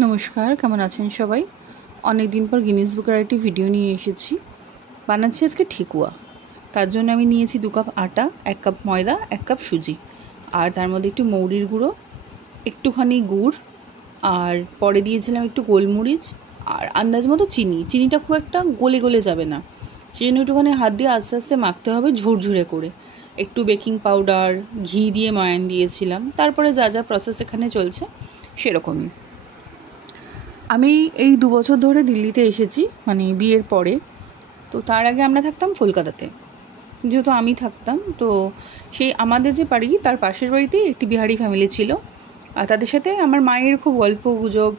নমস্কার, কেমন আছেন সবাই? অনেক দিন পর গিনিস বুকের একটি ভিডিও নিয়ে এসেছি। বানাচ্ছি আজকে ঠেকুয়া। তার জন্য আমি নিয়েছি 2 কাপ আটা, 1 কাপ ময়দা, 1 কাপ সুজি, আর তার মধ্যে একটু মৌরির গুঁড়ো, একটুখানি গুড়, আর পরে দিয়েছিলাম একটু গোলমরিচ, আর আন্দাজ মতো চিনি। চিনিটা খুব একটা গলে গলে যাবে না, সেই জন্য একটুখানি হাত দিয়ে আস্তে আস্তে মাখতে হবে ঝুরঝুরে করে। একটু বেকিং পাউডার, ঘি দিয়ে ময়ান দিয়েছিলাম। তারপরে যা যা প্রসেস এখানে চলছে সেরকমই। আমি এই 2 বছর ধরে দিল্লিতে এসেছি, মানে বিয়ের পরে। তো তার আগে আমরা থাকতাম কলকাতাতে। যেহেতু আমি থাকতাম, তো সেই আমাদের যে বাড়ি তার পাশের বাড়িতেই একটি বিহারি ফ্যামিলি ছিল, আর তাদের সাথে আমার মায়ের খুব গল্প গুজব।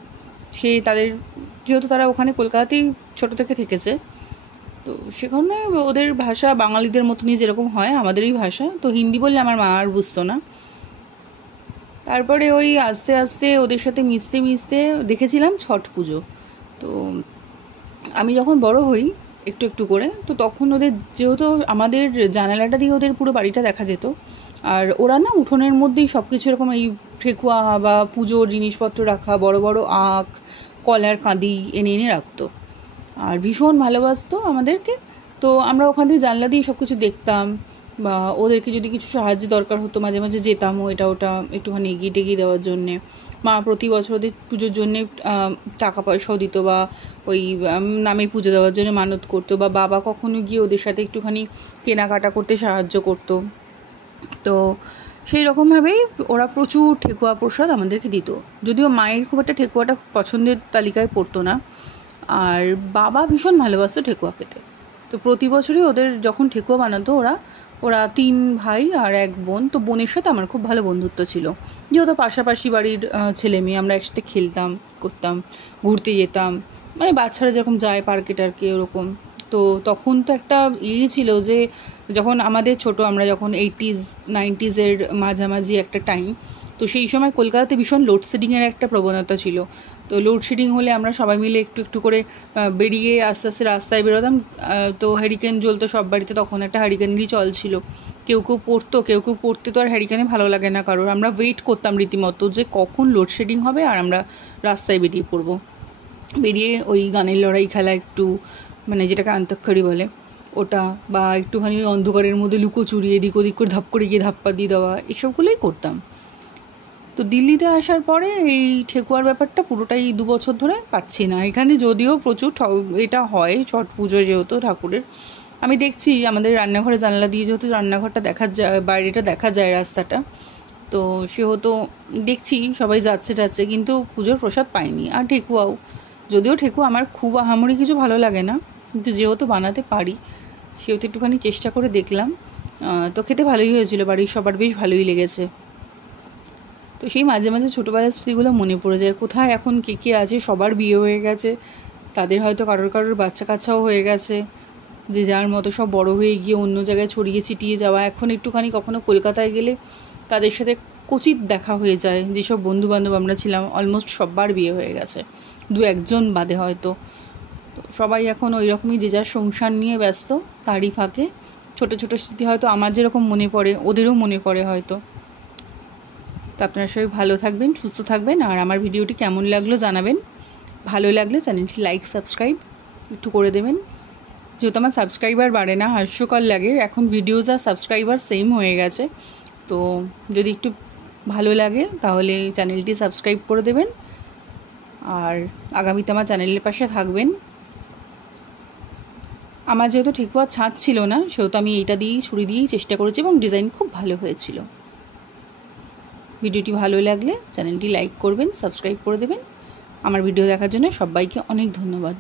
যেহেতু তারা ওখানে কলকাতাতেই ছোটো থেকে থেকেছে, তো সেখানে ওদের ভাষা বাঙালিদের মতনই যেরকম হয় আমাদেরই ভাষা, তো হিন্দি বললে আমার মা আর বুঝতো না। তারপরে ওই আস্তে আস্তে ওদের সাথে মিশতে মিশতে দেখেছিলাম ছট পুজো। তো আমি যখন বড় হই একটু একটু করে, তো তখন ওদের যেহেতু আমাদের জানালাটা দিয়ে ওদের পুরো বাড়িটা দেখা যেত, আর ওরা না উঠোনের মধ্যেই সব কিছু এরকম এই ঠেকুয়া বা পুজোর জিনিসপত্র রাখা, বড় বড় আখ, কলার কাঁদি এনে এনে রাখতো, আর ভীষণ ভালোবাসতো আমাদেরকে। তো আমরা ওখান থেকে জানলা দিয়ে সব কিছু দেখতাম, বা ওদেরকে যদি কিছু সাহায্য দরকার হতো মাঝে মাঝে যেতামও এটা ওটা একটুখানি এগিয়ে টেগিয়ে দেওয়ার জন্যে। মা প্রতি বছর ওদের পুজোর জন্যে টাকা পয়সাও দিত, বা ওই নামে পুজো দেওয়ার জন্য মানত করতো, বা বাবা কখনো গিয়ে ওদের সাথে একটুখানি কেনাকাটা করতে সাহায্য করতো। তো সেই রকমভাবেই ওরা প্রচুর ঠেকুয়া প্রসাদ আমাদেরকে দিত। যদিও মায়ের খুব একটা ঠেকুয়াটা পছন্দের তালিকায় পড়তো না, আর বাবা ভীষণ ভালোবাসতো ঠেকুয়া খেতে। তো প্রতি বছরই ওদের যখন ঠেকুয়া বানাতো ওরা 3 ভাই আর 1 বোন, তো বোনের সাথে আমার খুব ভালো বন্ধুত্ব ছিল। যেহেতু পাশাপাশি বাড়ির ছেলে মেয়ে, আমরা একসাথে খেলতাম করতাম, ঘুরতে যেতাম, মানে বাচ্চারা যেরকম যায় পার্কে টার্কে ওরকম। তো তখন তো একটা ছিল যে যখন আমাদের আমরা যখন 80s 90s মাঝামাঝি একটা টাইম, তো সেই সময় কলকাতাতে ভীষণ লোডশেডিংয়ের একটা প্রবণতা ছিল। তো লোডশেডিং হলে আমরা সবাই মিলে একটু একটু করে বেরিয়ে আস্তে আস্তে রাস্তায় বেরোতাম। তো হ্যারিকেন জ্বলতো সব বাড়িতে, তখন একটা হ্যারিকেনেরই চল ছিল। কেউ কেউ পড়তে তো আর হ্যারিকেনে ভালো লাগে না কারোর। আমরা ওয়েট করতাম রীতিমতো যে কখন লোডশেডিং হবে আর আমরা রাস্তায় বেরিয়ে পড়বো। বেরিয়ে ওই গানের লড়াই খেলা, একটু মানে যেটাকে আন্তঃক্ষরী বলে ওটা, বা একটুখানি অন্ধকারের মধ্যে লুকোচুরি এদিক ওদিক করে ধাপ করে গিয়ে ধাপ্পা দিয়ে দেওয়া, এসবগুলোই করতাম। তো দিল্লিতে আসার পরে এই ঠেকুয়ার ব্যাপারটা পুরোটাই 2 বছর ধরে পাচ্ছি না। এখানে যদিও প্রচুর এটা হয় ছট পুজো যেহেতু ঠাকুরের, আমি দেখছি আমাদের রান্নাঘরে জানলা দিয়ে, যেহেতু রান্নাঘরটা দেখা যায়, বাইরেটা দেখা যায় রাস্তাটা, তো সেহেতু দেখছি সবাই যাচ্ছে, কিন্তু পুজোর প্রসাদ পাইনি। আর ঠেকুয়াও, যদিও ঠেকুয়া আমার খুব আহামরি কিছু ভালো লাগে না, কিন্তু যেহেতু বানাতে পারি সেহেতু একটুখানি চেষ্টা করে দেখলাম। তো খেতে ভালোই হয়েছিল, বাড়ির সবার বেশ ভালোই লেগেছে। তো সেই মাঝে মাঝে ছোটোবেলার স্মৃতিগুলো মনে পড়ে যায়। কোথায় এখন কে কে আছে, সবার বিয়ে হয়ে গেছে, তাদের হয়তো কারোর বাচ্চা কাচ্চাও হয়ে গেছে, যে যার মতো সব বড় হয়ে গিয়ে অন্য জায়গায় ছড়িয়ে ছিটিয়ে যাওয়া। এখন একটুখানি কখনো কলকাতায় গেলে তাদের সাথে কচিত দেখা হয়ে যায়। যেসব বন্ধুবান্ধব আমরা ছিলাম অলমোস্ট সববার বিয়ে হয়ে গেছে, 2-1 জন বাদে হয়তো। তো সবাই এখন ওই রকমই যে যার সংসার নিয়ে ব্যস্ত। তারই ফাঁকে ছোটো ছোটো স্মৃতি হয়তো আমার যেরকম মনে পড়ে ওদেরও মনে পড়ে হয়তো। তো আপনারা সবাই ভালো থাকবেন, সুস্থ থাকবেন, আর আমার ভিডিওটি কেমন লাগলো জানাবেন। ভালো লাগলে চ্যানেলটি লাইক সাবস্ক্রাইব একটু করে দেবেন। যেহেতু আমার সাবস্ক্রাইবার বাড়ে না, হাস্যকর লাগে, এখন ভিডিওস আর সাবস্ক্রাইবার সেম হয়ে গেছে। তো যদি একটু ভালো লাগে তাহলে চ্যানেলটি সাবস্ক্রাইব করে দেবেন, আর আগামীতে আমার চ্যানেলের পাশে থাকবেন। আমার যেহেতু ঠেকুয়ার ছাঁচ ছিল না, সেহেতু আমি এইটা দিয়েই ছুরি দিয়েই চেষ্টা করেছি, এবং ডিজাইন খুব ভালো হয়েছিল। ভিডিওটি ভালো লাগলে চ্যানেলটি লাইক করবেন, সাবস্ক্রাইব করে দেবেন। আমার ভিডিও দেখার জন্য সবাইকে অনেক ধন্যবাদ।